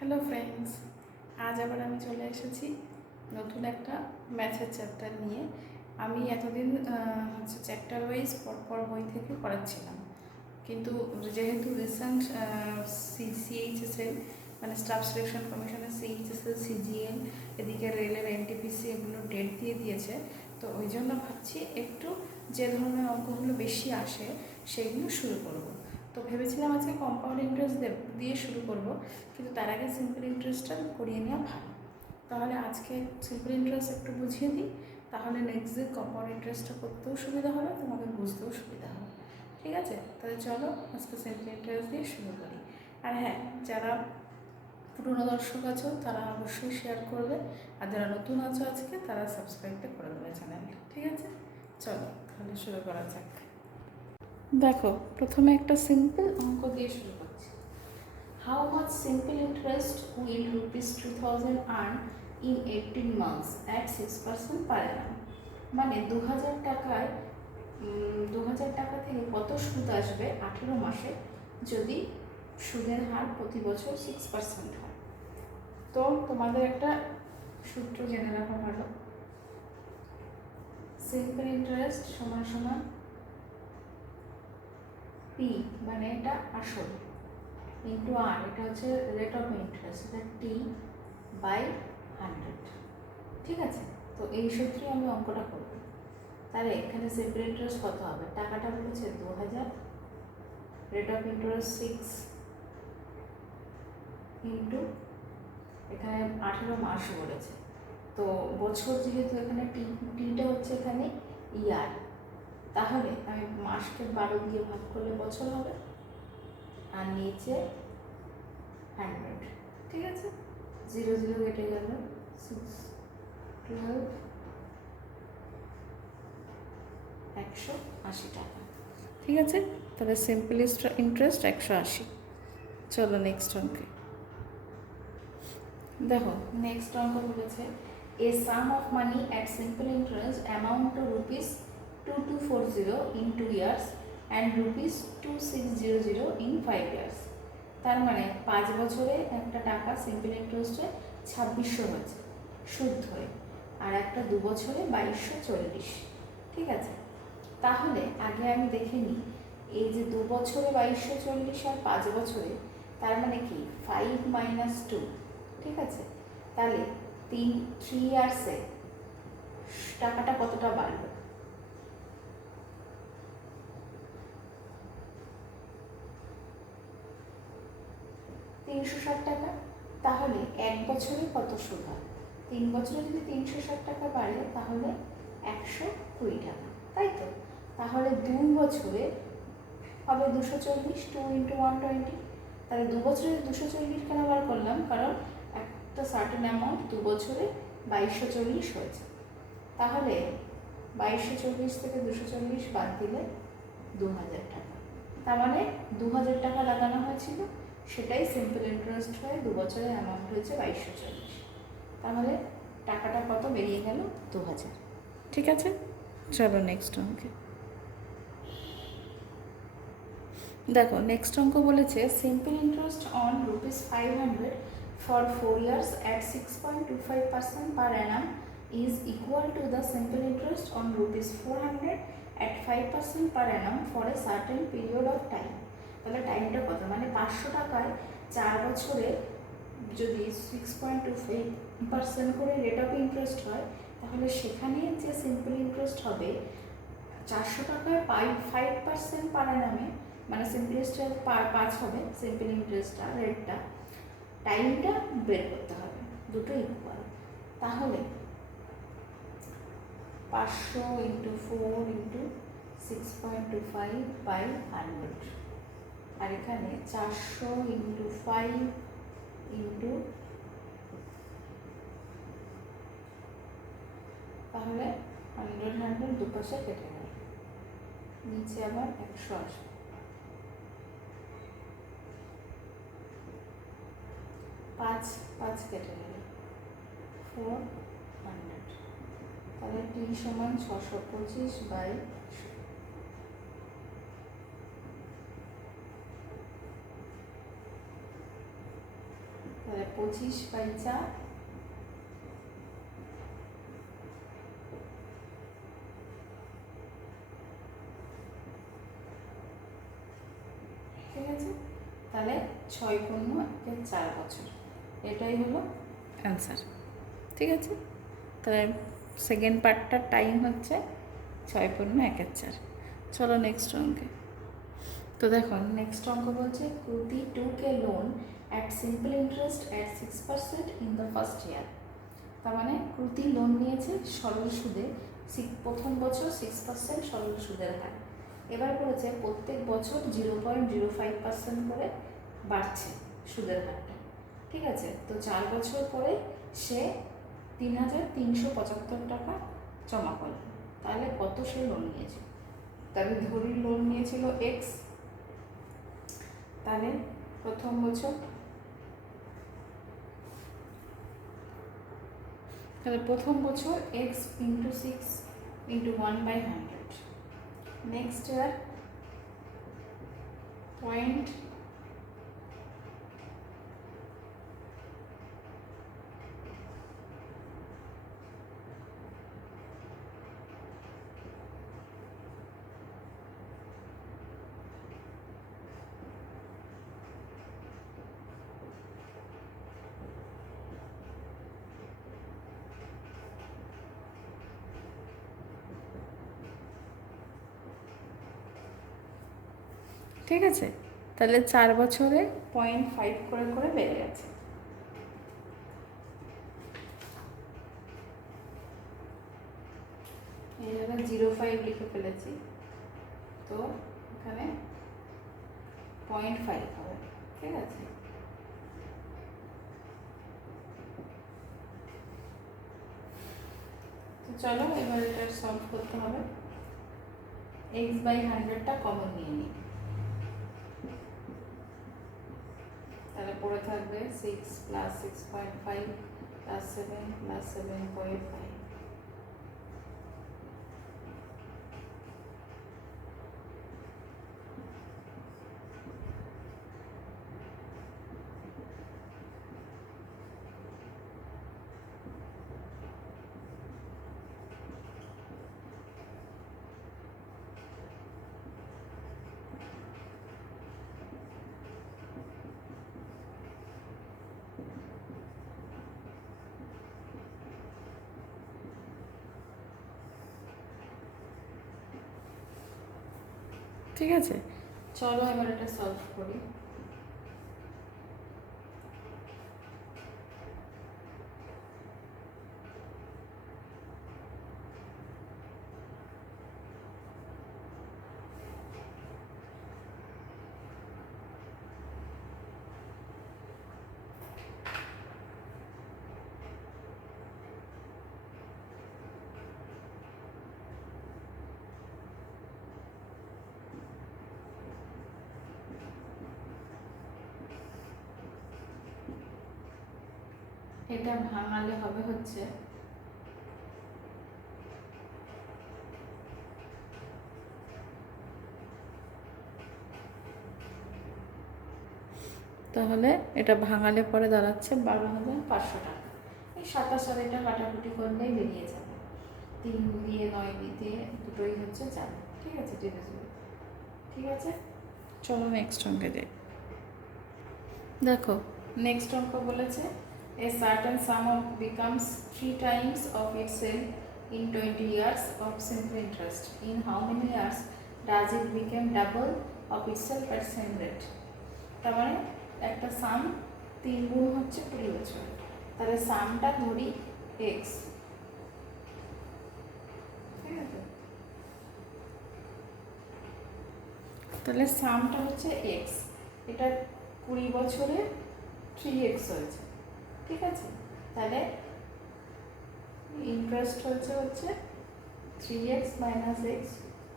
Hello friends, আজ আবার আমি চলে এসেছি নতুন একটা ম্যাথের চ্যাপ্টার নিয়ে। আমি এতদিন চ্যাপ্টার ওয়াইজ পরপর বই থেকে করাচ্ছিলাম, কিন্তু যেহেতু রিসেন্ট সিএইচএসএল মানে স্টাফ সিলেকশন কমিশনের সিএইচএসএল সিজিএল এদিকে রেলের এনটিপিসি এগুলো ডেট দিয়ে দিয়েছে, তো ওই জন্য ভাবছি একটু যে ধরনের অঙ্কগুলো বেশি আসে সেইগুলো শুরু করব। তো ভেবেছিলাম আজকে কম্পাউন্ড ইন্টারেস্ট দিয়ে শুরু করব, কিন্তু তার আগে সিম্পল ইন্টারেস্টটা করিয়ে নেওয়া ভালো। তাহলে আজকে সিম্পল ইন্টারেস্ট একটু বুঝিয়ে দিই, তাহলে নেক্সট দিন কম্পাউন্ড ইন্টারেস্টটা করতেও সুবিধা হবে, তোমাদের বুঝতেও সুবিধা হবে। ঠিক আছে, তাহলে চলো আজকে সিম্পল ইন্টারেস্ট দিয়ে শুরু করি। আর হ্যাঁ, যারা পুরনো দর্শক আছো তারা অবশ্যই শেয়ার করবে, আর যারা নতুন আছো আজকে তারা সাবস্ক্রাইবটা করে দেবে চ্যানেলটা। ঠিক আছে, চলো তাহলে শুরু করা যাক। দেখো, প্রথমে একটা সিম্পল অঙ্ক দিয়ে শুরু করছি। How much simple interest will ₹2000 earn in 18 months at 6% পার অ্যানাম? মানে 2000 টাকা থেকে কত সুদ আসবে 18 মাসে যদি সুদের হার প্রতি বছর 6% হয়। তো তোমাদের একটা সূত্র জেনে রাখা ভালো। সিম্পল ইন্টারেস্ট সমান সমান পি, মানে এটা আসল, ইন্টু আর, এটা হচ্ছে রেট অফ ইন্টারেস্ট, এটা T/100। ঠিক আছে, তো এই সূত্রে আমি অঙ্কটা করব। তাহলে এখানে সিম্পল ইন্টারেস্ট কত হবে? টাকাটা বলেছে 2000, রেট অফ ইন্টারেস্ট 6 ইন্টু এখানে 18 মাস বলেছে, তো বছর যেহেতু এখানে টিটা হচ্ছে এখানে ইয়ার, তাহলে আমি মাসকে 12 দিয়ে ভাগ করলে বছর হবে, আর নিচে 100। ঠিক আছে, 0 0 কেটে গেল, 6 12 180 টাকা। ঠিক আছে, তাহলে সিম্পল ইন্টারেস্ট 180। চলো নেক্সট অঙ্কে দেখো। নেক্সট অঙ্ক বলেছে a sum of money at simple interest amount to ₹2240 in 2 years and ₹2600 in 5 years। তার মানে 5 বছরে একটা টাকা সিম্পল ইন্টারেস্টে 2600 হয়েছে শুদ্ধ হয়ে, আর একটা 2 বছরে 2240। ঠিক আছে, তাহলে আগে আমি দেখে নিই এই যে 2 বছরে 2240 আর 5 বছরে, তার মানে কি 5 - 2। ঠিক আছে, তাহলে 3 ইয়ার্সে টাকাটা কতটা বাড়লো? ₹360। তাহলে 1 বছরে কত সুদ হয়? 3 বছরে যদি 360 টাকা বাড়ে তাহলে 120 টাকা, তাই তো? তাহলে 2 বছরে হবে 240, 2 × 120। তাহলে 2 বছরে 240 কেন বার করলাম? কারণ একটা সার্টেন অ্যামাউন্ট 2 বছরে 2240 হয়েছে, তাহলে 2240 থেকে 240 বাদ দিলে 2000 টাকা। তার মানে 2000 টাকা লাগানো হয়েছিল, সেটাই সিম্পল ইন্টারেস্ট হয়ে 2 বছরের অ্যামাউন্ট হয়েছে 2240। তাহলে টাকাটা কত বেরিয়ে গেল? 2000। ঠিক আছে, চলো নেক্সট অঙ্কে দেখো। নেক্সট অঙ্ক বলেছে simple interest on ₹500 for 4 years at 6.25% per Anam is equal to the simple interest on ₹400 at 5% per Anam for a certain period of time. তাহলে টাইমটা কত? মানে 500 টাকায় 4 বছরে যদি 6.25% করে রেট অফ ইন্টারেস্ট হয়, তাহলে সেখানে যে সিম্পল ইন্টারেস্ট হবে 400 টাকায় 5% পার অ্যানামে, মানে সিম্পল ইন্টারেস্ট 5 হবে, সিম্পল ইন্টারেস্টটা রেটটা, টাইমটা বের করতে হবে, দুটো ইকুয়াল। তাহলে 500 × 4 × 6.25/100, আর এখানে 400 × 5 × তাহলে 100 দুপাশে কেটে গেল, নিচে আবার 100 আসবে। 5 5 কেটে গেল, 400। তাহলে T = 625/100। তাহলে 25/4 ঠিক আছে। তাহলে 6×4 বছর, এটাই হলো অ্যান্সার। ঠিক আছে, তাহলে সেকেন্ড পার্টটার টাইম হচ্ছে 6×1/4। চলো নেক্সট অঙ্কে। তো দেখো নেক্সট অঙ্ক বলছে প্রতি 2K loan at simple interest at 6% in the first year. তার মানে প্রতি লোন নিয়েছে সরল সুদে, প্রথম বছর 6% সরল সুদের হার। এবার বলেছে প্রত্যেক বছর 0.05% করে বাড়ছে সুদের হারটা। ঠিক আছে, তো 4 বছর পরে সে 3,375 টাকা জমা করল। তাহলে কত সে লোন নিয়েছে? তাহলে ধরি লোন নিয়েছিল এক্স, তাহলে প্রথম বছর, তাহলে প্রথম বছর x into 6 into 1/100। Next year 0., ঠিক আছে। তাহলে 4 বছরে 0.5 করে করে বেড়ে গেছে। এই জায়গায় 0.5 লিখে ফেলেছি, তো এখানে 0.5 হবে। ঠিক আছে, তো চলো এবার এটা সলভ করতে হবে। x/100টা কমন নিয়ে নিই, তাহলে পড়ে থাকবে 6 + 6.5 + 7 + 7.5। ঠিক আছে, চলো এবার এটা সলভ করি। এটা ভাঙালে হবে হচ্ছে তাহলে এটা ভাঙালে পরে দাঁড়াচ্ছে 12,500 টাকা। এই 27 আর এটা কাটাকুটি করলেই বেরিয়ে যাবে। 3 দিয়ে 9 দিতে দুটোই হচ্ছে 4। ঠিক আছে, ডিভিজিবল। ঠিক আছে, চলো নেক্সট অঙ্কে যাই। দেখো নেক্সট অঙ্ক বলেছে a certain sum of becomes 3 times of itself in 20 years of simple interest. In how many years does it become double of itself at same rate? তার মানে একটা সাম 3 গুণ হচ্ছে 20 বছর, তাহলে সামটা ধরি x। ঠিক আছে, তাহলে সামটা হচ্ছে x, এটা 20 বছরে 3x হয়েছে। ঠিক আছে, তাহলে ইন্টারেস্ট হচ্ছে 3x - x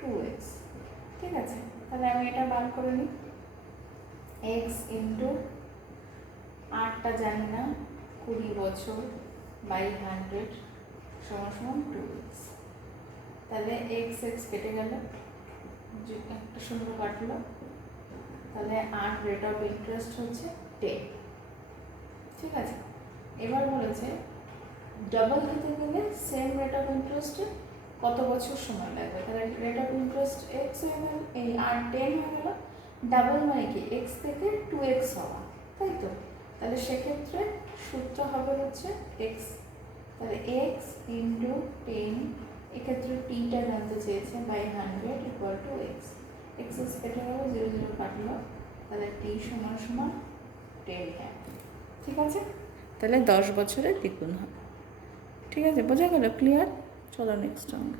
2x। ঠিক আছে, তাহলে আমি এটা বার করে নিই। x ইন্টু 8টা জানি না, 20 বছর বাই 100 সমান 2x। তাহলে x কেটে গেল, একটা শূন্য কাটলো, তাহলে 8 রেট অফ ইন্টারেস্ট হচ্ছে 10। ঠিক আছে। এবার বলেছে ডাবল দিতে গেলে সেম রেট অফ ইন্টারেস্টে কত বছর সময় লাগবে। তাহলে রেট অফ ইন্টারেস্ট এক্স হয়ে গেল, এই আর 10 হয়ে গেল, ডাবল মানে কি এক্স থেকে 2x হওয়া, তাই তো। তাহলে সেক্ষেত্রে সূত্র হবে হচ্ছে এক্স, তাহলে এক্স ইন্টু 10, এক্ষেত্রে টিটা জানতে চেয়েছে, by 100 equal to x. X কেটে গেল, 0 0 কাটলো, তাহলে টি সমান সমান 10 ঠিক আছে। তাহলে 10 বছরের দ্বিগুণ হবে। ঠিক আছে, বোঝা গেল? ক্লিয়ার? চলো নেক্সট অঙ্ক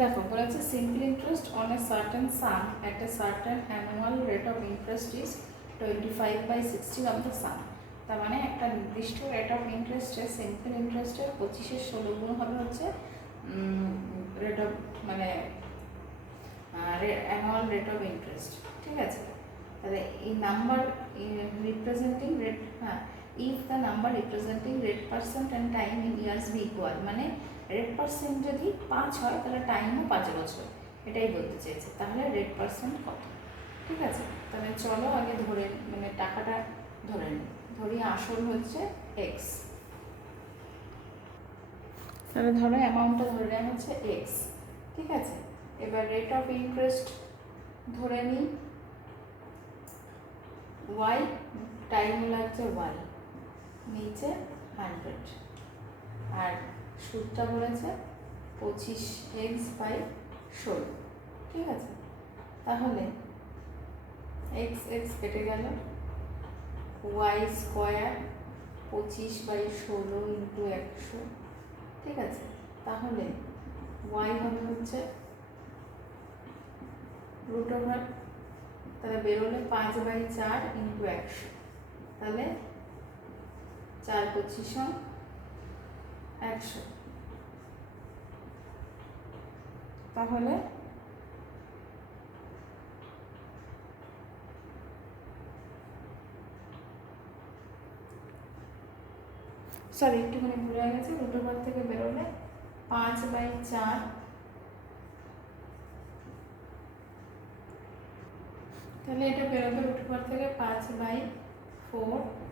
দেখো। বলেছে simple interest on a certain sum at a certain annual rate of interest is 25/60 of the sum. তার মানে একটা নির্দিষ্ট রেট অফ ইন্টারেস্টে, সিম্পল ইন্টারেস্টের 25-এর 16 গুণ হবে হচ্ছে রেট অফ মানে অ্যানুয়াল রেট অফ ইন্টারেস্ট। ঠিক আছে। তাহলে এই নাম্বার রিপ্রেজেন্টিং রেট, হ্যাঁ, if the number representing rate percent and time in years be equal, মানে রেট পার্সেন্ট যদি 5 হয় তাহলে টাইমও 5 বছর, এটাই বলতে চেয়েছে। তাহলে রেট পার্সেন্ট কত? ঠিক আছে। তাহলে চলো আগে ধরে মানে টাকাটা ধরে নিই। ধরি আসল হচ্ছে এক্স, তাহলে ধরো অ্যামাউন্টটা ধরে নেওয়া হচ্ছে এক্স। ঠিক আছে। এবার রেট অফ ইন্টারেস্ট ধরে নিই ওয়াই, টাইম লাগছে ওয়াই, নিচে 100, আর সুদটা বলেছে 25x/16। ঠিক আছে। তাহলে এক্স এক্স কেটে গেল, ওয়াই স্কোয়ার 25/16 ইন্টু 100। ঠিক আছে। তাহলে ওয়াই হবে হচ্ছে রুট ওভার, তাহলে বেরোলে 5/4 ইন্টু 100, তাহলে 4×25 100। তাহলে সরি একটুখানি ভুলে গেছে, রুট ওভার থেকে বেরোলে 5/4, তাহলে এটা বেরোবে রুট ওভার থেকে 5/4,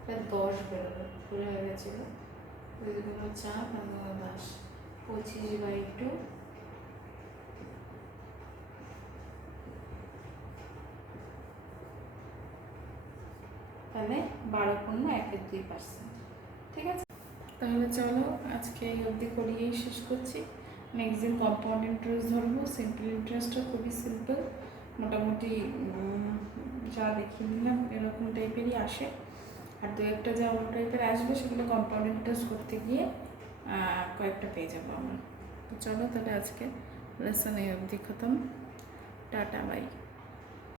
এটা 10 বেরোবে, ভুলে হয়ে গেছিলো, 4 10, 25/2, তাহলে 12.12%। ঠিক আছে। তাহলে চলো আজকে এই অবধি করিয়েই শেষ করছি। নেক্সট দিন কম্পাউন্ড ইন্টারেস্ট ধরবো। সিম্পল ইন্টারেস্টটা খুবই সিম্পল, মোটামুটি যা দেখিয়ে দিলাম এরকম টাইপেরই আসে, আর দু একটা যা অন্য টাইপের আসবে সেগুলো কম্পাউন্ড ইন্টারেস্ট করতে গিয়ে কয়েকটা পেয়ে যাবো আমরা। তো চলো তাহলে আজকে লেসন এই অবধি খতম। Tata bye.